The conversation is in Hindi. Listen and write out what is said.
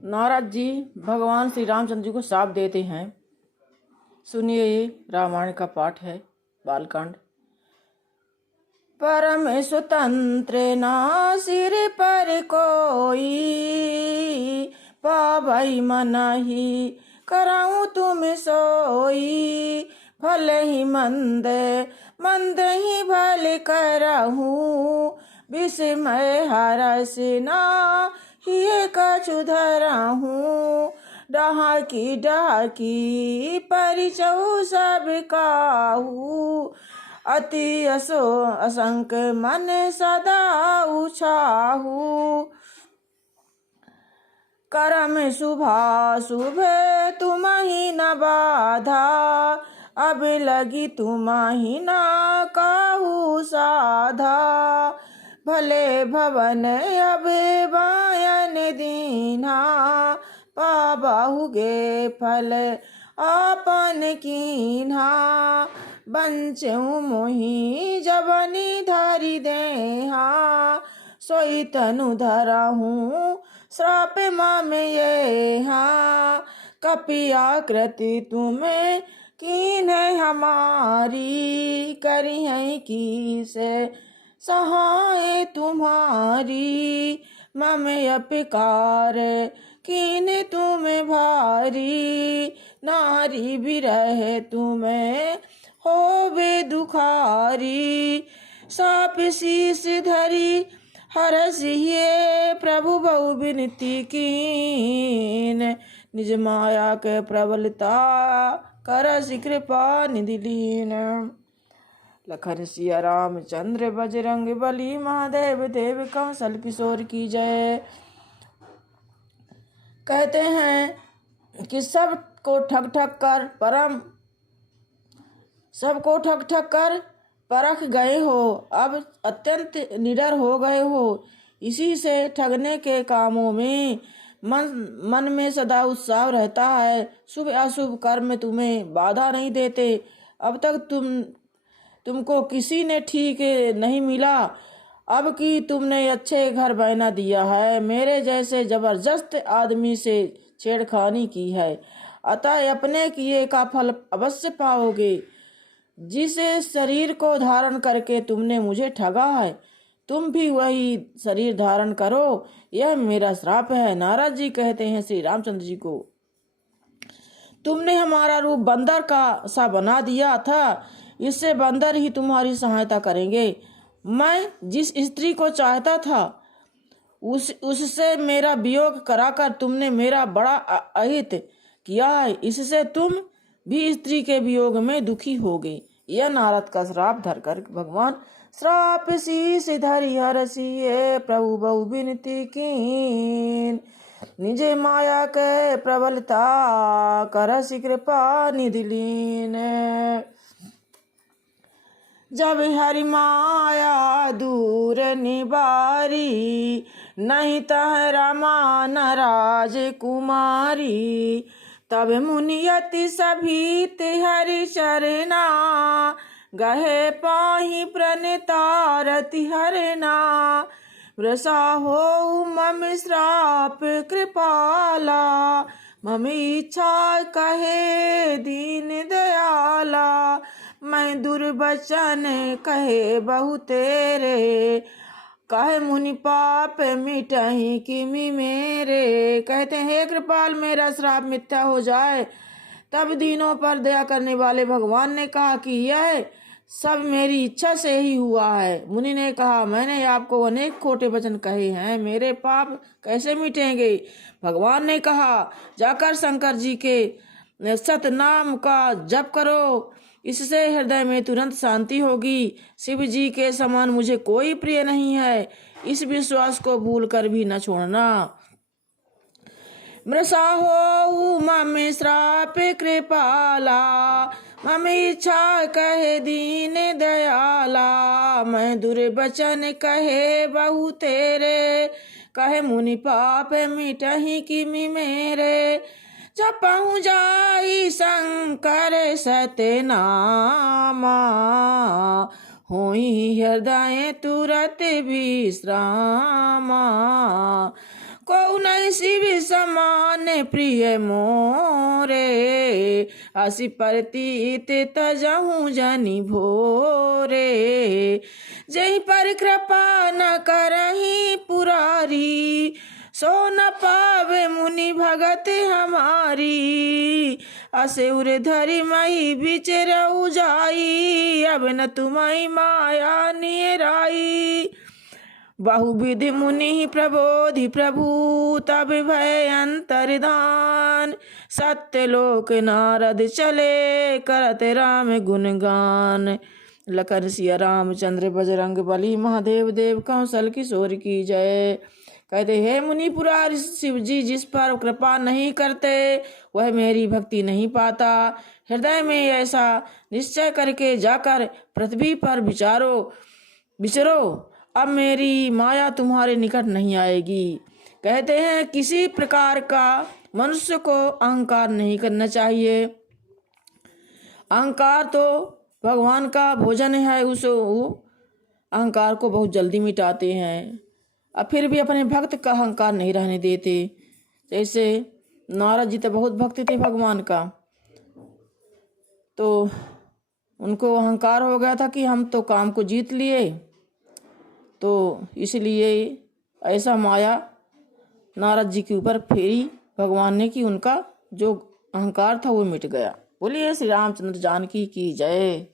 नारद जी भगवान श्री रामचंद्र जी को शाप देते हैं। सुनिए, ये रामायण का पाठ है, बालकांड। परम स्वतंत्र ना सिर पर कोई, पावई मनहि कराऊं तुम सोई। भल ही मंद मंद ही भल करहूँ, विस्मय हरस ना हिय कछु धरहूँ। डहाकी परिचऊ सब काहू, अति असंक मन सदा उछाहू। करम शुभ तुम्हि न बाधा, अब लगी तुम्हि न काहू साधा। भले भवन अब बायन दीन्हा, पाबाहुगे फल आपन कीन्हा। बंचऊ मोहि जबनि धरि देहा, सोई तनु धरहूँ श्राप मम येहा। कपि आकृति तुम्हें कीन्ह हमारी, करिहै कीसे सहाय तुम्हारी। मम अपकार कीन्ह तुम भारी, नारी बिरह तुम्हें होवे दुखारी। साप शीस धरी हरसिए, प्रभु बहु विनती कीन। निज माया के प्रबलता करसि कृपा निधि लीन। लखन सिया रामचंद्र बजरंग बली, महादेव देव कौशल किशोर की जय। कहते हैं कि सबको ठग ठग कर परख गए हो, अब अत्यंत निडर हो गए हो। इसी से ठगने के कामों में मन में सदा उत्साह रहता है। शुभ अशुभ कर्म तुम्हें बाधा नहीं देते। अब तक तुमको किसी ने ठीक नहीं मिला, अब कि तुमने अच्छे घर बना दिया है। मेरे जैसे जबरदस्त आदमी से छेड़खानी की है, अतः अपने किए का फल अवश्य पाओगे। जिस शरीर को धारण करके तुमने मुझे ठगा है, तुम भी वही शरीर धारण करो, यह मेरा श्राप है। नारद जी कहते हैं श्री रामचंद्र जी को, तुमने हमारा रूप बंदर का सा बना दिया था, इससे बंदर ही तुम्हारी सहायता करेंगे। मैं जिस स्त्री को चाहता था उससे मेरा वियोग कराकर तुमने मेरा बड़ा अहित किया है, इससे तुम भी स्त्री के वियोग में दुखी होगे। यह नारद का श्राप धरकर भगवान श्राप शीस धरि हरसिए, प्रभु बहु विनती कीन। निजे माया के प्रबलता करसि कृपा निधि लीन। जब हरि माया दूर निबारी, नहीं तह रमा न राजकुमारी। तब मुनियति सभीत हरि चरना, गहे पाहि प्रणतारति हरना। वृषा हो मम श्राप कृपाला, मम इच्छा कहे दीन दयाला। मैं दुर्वचन कहे बहु तेरे, कहे मुनि पाप मिटहि किमि मेरे। कहते हैं, हे कृपाल, मेरा श्राप मिथ्या हो जाए। तब दीनों पर दया करने वाले भगवान ने कहा कि यह सब मेरी इच्छा से ही हुआ है। मुनि ने कहा, मैंने आपको अनेक खोटे वचन कहे हैं, मेरे पाप कैसे मिटेंगे। भगवान ने कहा, जाकर शंकर जी के सतनाम का जप करो, इससे हृदय में तुरंत शांति होगी। शिव जी के समान मुझे कोई प्रिय नहीं है, इस विश्वास को भूल कर भी न छोड़ना। मृषा हो मम श्राप कृपाला, मम इच्छा कहे दीन दयाला। मैं दुर्वचन कहे बहु तेरे, कहे मुनि पाप मिटहि किमि मेरे। जपहु जाई शंकर सतनामा, होई हृदय तुरत विश्रामा। को नहीं शिव समान प्रिय मोरे, असी प्रतीत तजहु जनि भोरे, जहि पर कृपा न करहि पुरारी, सो न पावे मुनि भगत हमारी, असे उर धरि मही बिचरऊ जाई, अब न तुम्हारी माया निराई, बहुविधि मुनि प्रबोधि प्रभु, तब भय अंतर्धान, सत्यलोक नारद चले, करत राम गुणगान, लखन सिया रामचंद्र बजरंग बली, महादेव देव कौशल किशोर की जय। कहते हे मुनि पुरारी शिव जी, जिस पर कृपा नहीं करते वह मेरी भक्ति नहीं पाता, हृदय में ऐसा निश्चय करके जाकर पृथ्वी पर विचरो, अब मेरी माया तुम्हारे निकट नहीं आएगी। कहते हैं किसी प्रकार का मनुष्य को अहंकार नहीं करना चाहिए। अहंकार तो भगवान का भोजन है, उस अहंकार को बहुत जल्दी मिटाते हैं, अब फिर भी अपने भक्त का अहंकार नहीं रहने देते। जैसे नारद जी तो बहुत भक्त थे भगवान का, तो उनको अहंकार हो गया था कि हम तो काम को जीत लिए, तो इसलिए ऐसा माया नारद जी के ऊपर फेरी भगवान ने कि उनका जो अहंकार था वो मिट गया। बोलिए श्री रामचंद्र जानकी की जय।